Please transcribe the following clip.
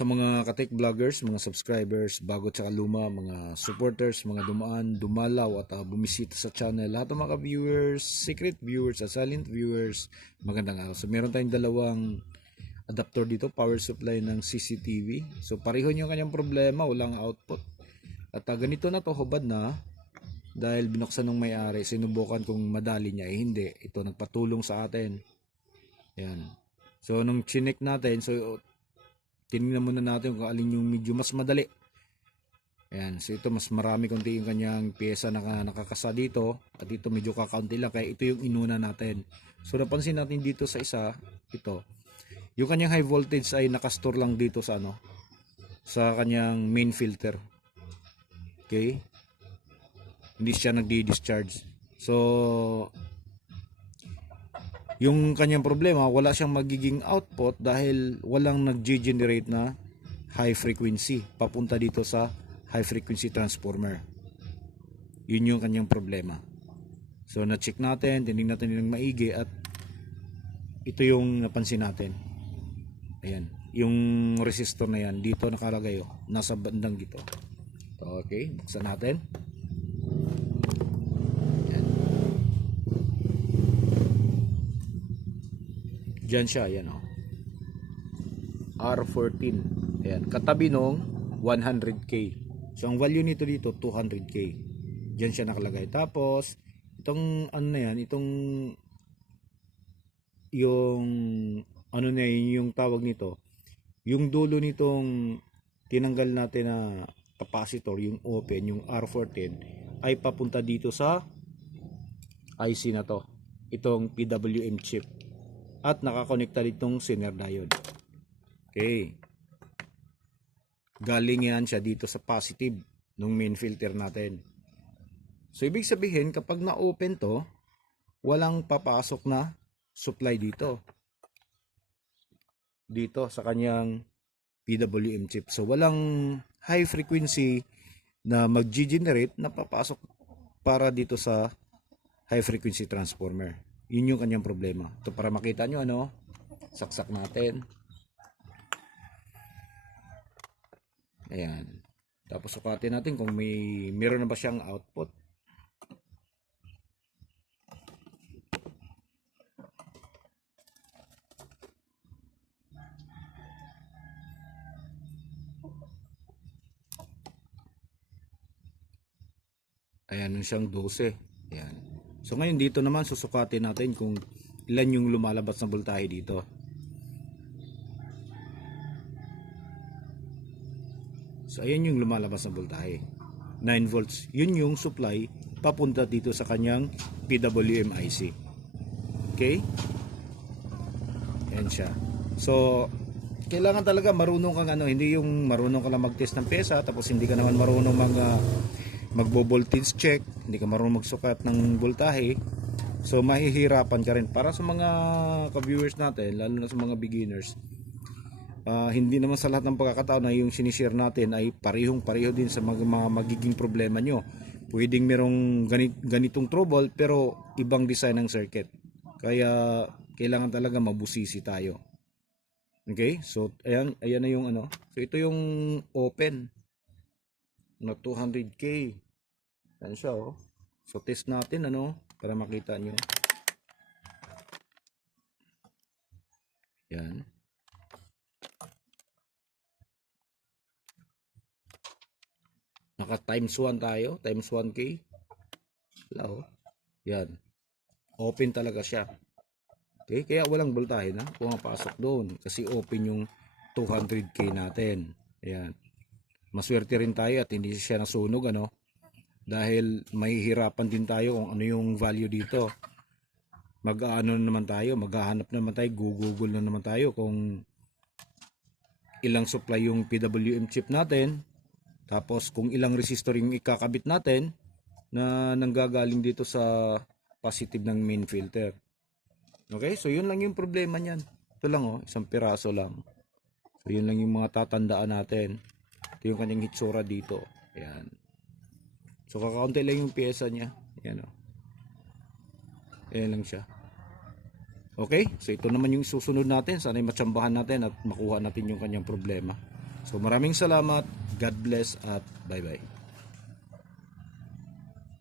Sa mga ka-tech vloggers, mga subscribers, bago at luma, mga supporters, mga dumaan, dumalaw at bumisita sa channel, lahat ng mga viewers, secret viewers at silent viewers, magandang araw. So meron tayong dalawang adapter dito, power supply ng CCTV. So pareho yung kanyang problema, walang output. At ganito na to, hubad na, dahil binuksan ng may-ari, sinubukan kung madali niya, hindi. Ito nagpatulong sa atin. Yan. So nung chinek natin, so tinignan muna natin kung alin yung medyo mas madali. Ayan, so ito mas marami konti yung kanyang pyesa na nakakasa dito. At dito medyo kakaunti lang, kaya ito yung inuna natin. So napansin natin dito sa isa, ito. Yung kanyang high voltage ay nakastore lang dito sa sa kanyang main filter. Okay? Hindi siya nagdi-discharge. So yung kanyang problema, wala siyang magiging output dahil walang nag-generate na high frequency papunta dito sa high frequency transformer. Yun yung kanyang problema. So na-check natin, tinignan natin ng maigi at ito yung napansin natin. Ayan, yung resistor na yan dito nakalagay, nasa bandang dito. Okay, buksan natin. Diyan siya, ayan R14. Ayan, katabi nung 100k. So ang value nito dito 200k. Diyan siya nakalagay. Tapos itong ano na yan, itong yung ano na yun, yung tawag nito, yung dulo nitong tinanggal natin na capacitor, yung open, yung R14 ay papunta dito sa IC na to. Itong PWM chip. At nakakonekta ditong Zener diode. Okay. Galing yan siya dito sa positive ng main filter natin. So ibig sabihin kapag na-open to, walang papasok na supply dito. Dito sa kanyang PWM chip. So walang high frequency na mag-generate na papasok para dito sa high frequency transformer. Yun yung kanyang problema. Ito para makita nyo saksak natin. Ayan. Tapos sukatin natin kung meron na ba siyang output. Ayan, yung siyang 12. Ayan. So ngayon dito naman susukatin natin kung ilan yung lumalabas na voltahe dito. So ayan yung lumalabas na voltahe. 9 volts. Yun yung supply papunta dito sa kanyang PWM IC. Okay? Ayan siya. So kailangan talaga marunong kang hindi yung marunong ka lang mag-test ng pyesa tapos hindi ka naman marunong magbo-voltage check, hindi ka marunong magsukat ng voltahe. So mahihirapan ka rin para sa mga ka-viewers natin, lalo na sa mga beginners. Hindi naman sa lahat ng pagkakataon na yung sinishare natin ay parehong-pareho din sa mga magiging problema nyo. Pwedeng merong ganitong trouble pero ibang design ng circuit. Kaya kailangan talaga mabusisi tayo. Okay? So ayan na yung So ito yung open na 200k. Yan siya So test natin para makita nyo. Yan. Naka times 1 tayo, times 1k. Wala Yan. Open talaga siya. Okay, kaya walang voltahe na pumapasok doon kasi open yung 200k natin. Ayan. Maswerte rin tayo at hindi siya nasunog dahil mahihirapan din tayo kung ano yung value dito. Maghahanap naman tayo, Google na naman tayo kung ilang supply yung PWM chip natin, tapos kung ilang resistor yung ikakabit natin na nanggagaling dito sa positive ng main filter. Okay, so yun lang yung problema niyan. Ito lang isang piraso lang. So yun lang yung mga tatandaan natin. Ito yung kanyang hitsura dito. Ayan. So kakaunti lang yung pyesa niya. Ayan Ayan lang siya. Okay, so ito naman yung susunod natin. Sana'y matsambahan natin at makuha natin yung kanyang problema. So maraming salamat, God bless at bye-bye.